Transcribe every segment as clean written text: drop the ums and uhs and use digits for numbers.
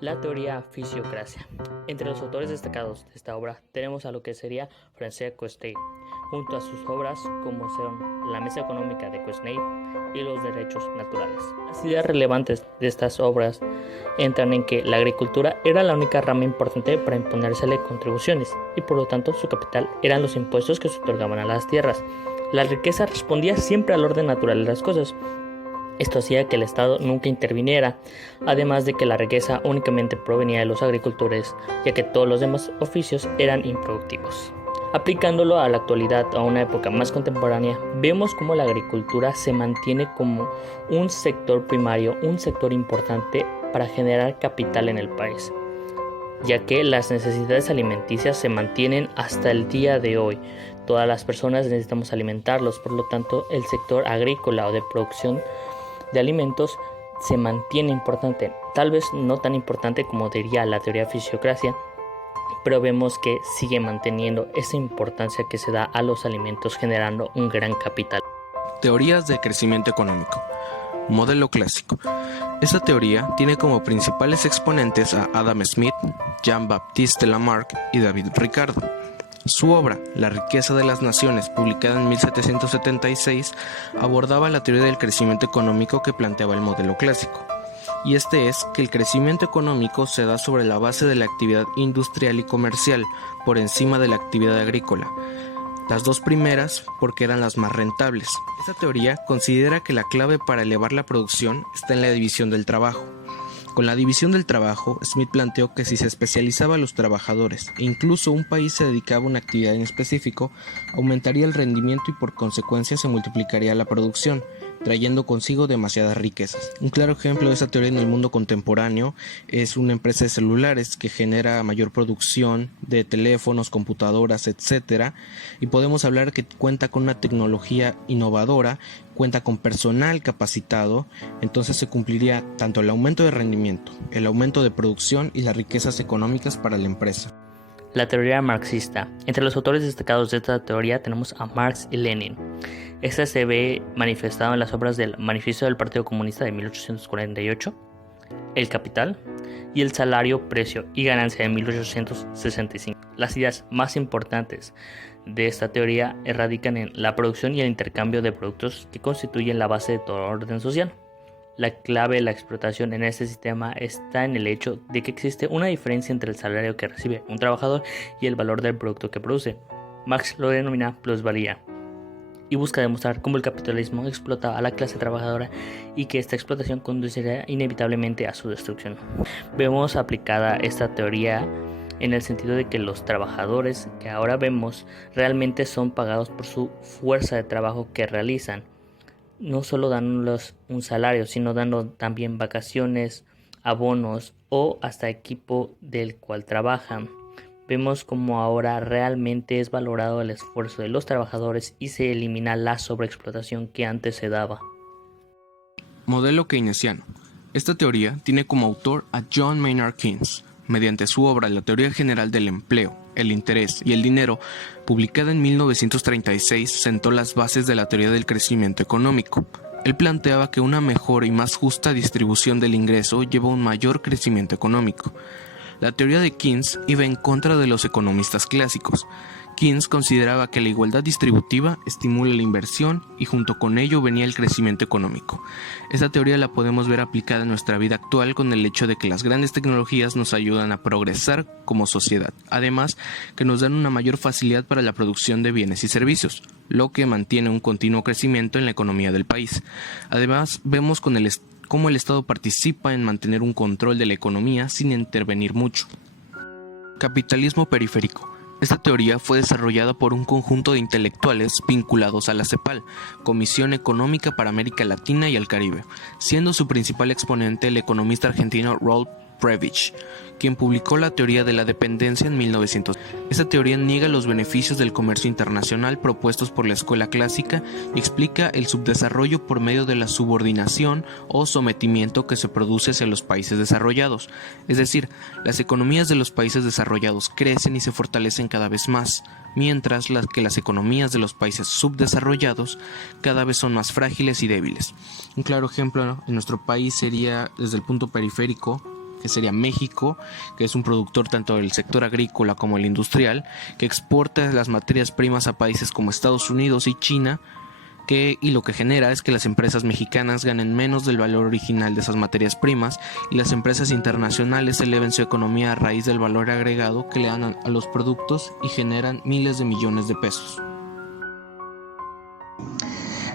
La teoría fisiocracia. Entre los autores destacados de esta obra tenemos a lo que sería Francesc Costell, junto a sus obras como son La Mesa Económica de Quesnay y Los Derechos Naturales. Las ideas relevantes de estas obras entran en que la agricultura era la única rama importante para imponérsele contribuciones y por lo tanto su capital eran los impuestos que se otorgaban a las tierras. La riqueza respondía siempre al orden natural de las cosas. Esto hacía que el Estado nunca interviniera, además de que la riqueza únicamente provenía de los agricultores, ya que todos los demás oficios eran improductivos. Aplicándolo a la actualidad, a una época más contemporánea, vemos cómo la agricultura se mantiene como un sector primario, un sector importante para generar capital en el país, ya que las necesidades alimenticias se mantienen hasta el día de hoy. Todas las personas necesitamos alimentarlos, por lo tanto el sector agrícola o de producción de alimentos se mantiene importante, tal vez no tan importante como diría la teoría fisiocracia, pero vemos que sigue manteniendo esa importancia que se da a los alimentos, generando un gran capital. Teorías de crecimiento económico. Modelo clásico. Esta teoría tiene como principales exponentes a Adam Smith, Jean-Baptiste Lamarck y David Ricardo. Su obra, La riqueza de las naciones, publicada en 1776, abordaba la teoría del crecimiento económico que planteaba el modelo clásico. Y este es que el crecimiento económico se da sobre la base de la actividad industrial y comercial, por encima de la actividad agrícola. Las dos primeras porque eran las más rentables. Esta teoría considera que la clave para elevar la producción está en la división del trabajo. Con la división del trabajo, Smith planteó que si se especializaba a los trabajadores e incluso un país se dedicaba a una actividad en específico, aumentaría el rendimiento y por consecuencia se multiplicaría la producción, trayendo consigo demasiadas riquezas. Un claro ejemplo de esta teoría en el mundo contemporáneo es una empresa de celulares que genera mayor producción de teléfonos, computadoras, etc. Y podemos hablar que cuenta con una tecnología innovadora, cuenta con personal capacitado, entonces se cumpliría tanto el aumento de rendimiento, el aumento de producción y las riquezas económicas para la empresa. La teoría marxista. Entre los autores destacados de esta teoría tenemos a Marx y Lenin. Esta se ve manifestado en las obras del Manifiesto del Partido Comunista de 1848, El Capital y El Salario, Precio y Ganancia de 1865. Las ideas más importantes de esta teoría radican en la producción y el intercambio de productos que constituyen la base de todo orden social. La clave de la explotación en este sistema está en el hecho de que existe una diferencia entre el salario que recibe un trabajador y el valor del producto que produce. Marx lo denomina plusvalía y busca demostrar cómo el capitalismo explota a la clase trabajadora y que esta explotación conducirá inevitablemente a su destrucción. Vemos aplicada esta teoría en el sentido de que los trabajadores que ahora vemos realmente son pagados por su fuerza de trabajo que realizan, no solo dándoles un salario, sino dando también vacaciones, abonos o hasta equipo del cual trabajan. Vemos como ahora realmente es valorado el esfuerzo de los trabajadores y se elimina la sobreexplotación que antes se daba. Modelo keynesiano. Esta teoría tiene como autor a John Maynard Keynes. Mediante su obra La teoría general del empleo, el interés y el dinero, publicada en 1936, sentó las bases de la teoría del crecimiento económico. Él planteaba que una mejor y más justa distribución del ingreso lleva a un mayor crecimiento económico. La teoría de Keynes iba en contra de los economistas clásicos. Keynes consideraba que la igualdad distributiva estimula la inversión y junto con ello venía el crecimiento económico. Esta teoría la podemos ver aplicada en nuestra vida actual con el hecho de que las grandes tecnologías nos ayudan a progresar como sociedad, además que nos dan una mayor facilidad para la producción de bienes y servicios, lo que mantiene un continuo crecimiento en la economía del país. Además, vemos cómo el Estado participa en mantener un control de la economía sin intervenir mucho. Capitalismo periférico. Esta teoría fue desarrollada por un conjunto de intelectuales vinculados a la CEPAL, Comisión Económica para América Latina y el Caribe, siendo su principal exponente el economista argentino Raúl Prebisch, quien publicó la teoría de la dependencia en 1900. Esta teoría niega los beneficios del comercio internacional propuestos por la escuela clásica y explica el subdesarrollo por medio de la subordinación o sometimiento que se produce hacia los países desarrollados. Es decir, las economías de los países desarrollados crecen y se fortalecen cada vez más, mientras las economías de los países subdesarrollados cada vez son más frágiles y débiles. Un claro ejemplo en nuestro país sería, desde el punto periférico, que sería México, que es un productor tanto del sector agrícola como el industrial, que exporta las materias primas a países como Estados Unidos y China, y lo que genera es que las empresas mexicanas ganen menos del valor original de esas materias primas y las empresas internacionales eleven su economía a raíz del valor agregado que le dan a los productos y generan miles de millones de pesos.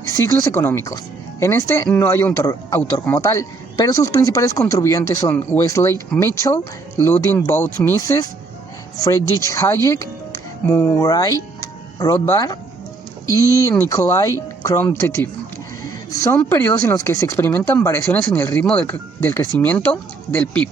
Ciclos económicos. En este no hay un autor como tal, pero sus principales contribuyentes son Wesley Mitchell, Ludwig von Mises, Friedrich Hayek, Murray Rothbard y Nikolai Kromtiev. Son periodos en los que se experimentan variaciones en el ritmo del crecimiento del PIB,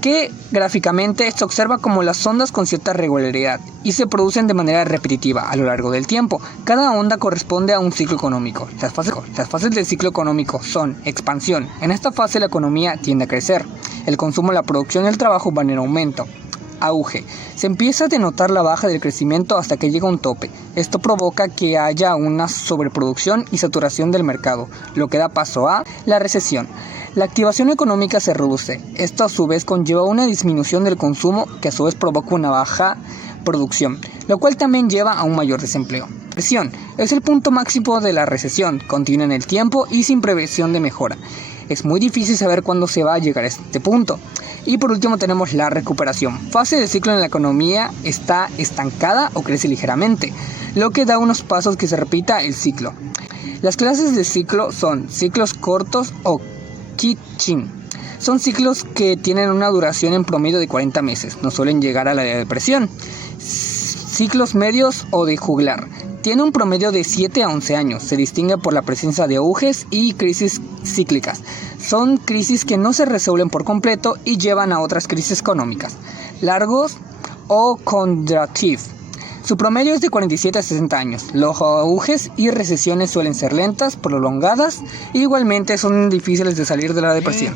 que gráficamente se observa como las ondas con cierta regularidad y se producen de manera repetitiva a lo largo del tiempo. Cada onda corresponde a un ciclo económico. Las fases del ciclo económico son expansión. En esta fase la economía tiende a crecer. El consumo, la producción y el trabajo van en aumento. Auge. Se empieza a denotar la baja del crecimiento hasta que llega a un tope. Esto provoca que haya una sobreproducción y saturación del mercado, lo que da paso a la recesión. La activación económica se reduce. Esto a su vez conlleva una disminución del consumo que a su vez provoca una baja producción, lo cual también lleva a un mayor desempleo. Recesión es el punto máximo de la recesión, continua en el tiempo y sin previsión de mejora. Es muy difícil saber cuándo se va a llegar a este punto. Y por último tenemos la recuperación. Fase del ciclo en la economía está estancada o crece ligeramente, lo que da unos pasos que se repita el ciclo. Las clases de ciclo son ciclos cortos o Qi-Chin. Son ciclos que tienen una duración en promedio de 40 meses, no suelen llegar a la depresión. Ciclos medios o de juglar. Tiene un promedio de 7 a 11 años. Se distingue por la presencia de auges y crisis cíclicas. Son crisis que no se resuelven por completo y llevan a otras crisis económicas. Largos o contractive. Su promedio es de 47 a 60 años. Los auges y recesiones suelen ser lentas, prolongadas e igualmente son difíciles de salir de la depresión.